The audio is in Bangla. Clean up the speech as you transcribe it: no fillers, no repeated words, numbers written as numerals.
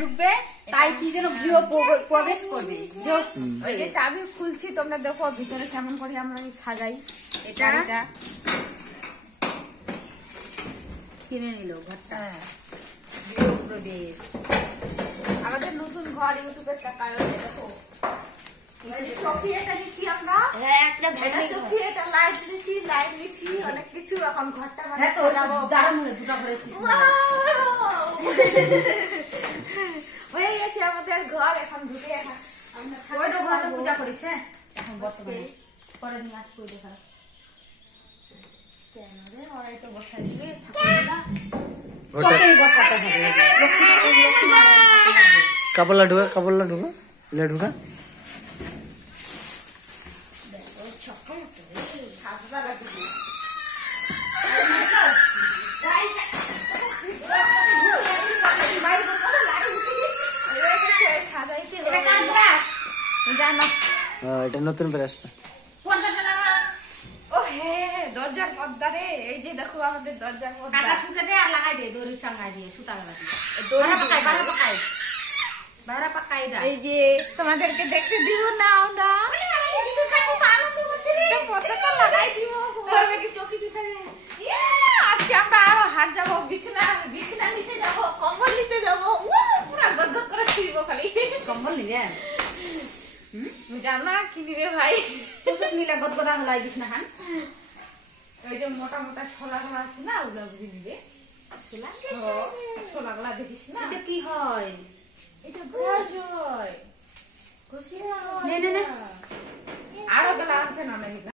ঢুকবে তাই কি যেন গৃহ প্রবেশ করবে। ওই যে চাবি খুলছি তোমরা দেখো ভিতরে কেমন করে আমরা সাজাই। এটা কিনে নিল ঘরটা, গৃহ প্রবেশ আমাদের নতুন ঘর ইউটিউবের টাকায় দেখো। চকি এটা নিচ্ছি আমরা, চকি এটা লাইট নিচ্ছি, লাইট নিচ্ছি অনেক কিছু। এখন ঘরটা দুটো ঘরে হয়ে গেছে আমাদের ঘর। এখন ঢুকে ওইটা ঘরে পূজা করিস। হ্যাঁ এখন বর্তমানে পরে নিয়ে আসবো দেখা কেন রে ওরাই তো বসাই দিবে ঠাকুরটা বসাতে হবে। কাপড়লা ঢুকা ले ঢুকা এটা নতুন ব্রাশটা। ও হ্যাঁ দরজার পর্দা রে, এই যে দেখো আমাদের দরজার পর্দা। কাটা সুতা দে আর লাগাই দে, দড়ির সামনে দিয়ে সুতা লাগা দিয়ে দড়ি পাকাই বাইরে পাকাই দা। এই যে তোমাদেরকে দেখতে দিব না আমরা, পর্দাটা লাগাই দিব। তোর বেটি চকি দিতে রে। আজকে আমরা আরো হাট যাবো, বিছানা নিতে যাবো, কম্বল নিতে যাবো। পুরা গদগদ করে শুইব খালি। কম্বল নিবে জানা কি নিবে ভাই? তোষক নিলে গদগদা হলাই দিস না খান। ওই যে মোটা মোটা শোলাগুলো আছে না, ওগুলো বুঝে নিবে। শোলাগুলা দেখিস না, এটা কি হয়? এটা ব্রাশ হয়, খুশি হয়। নে নে নে আরো গলা আছে না নাকি?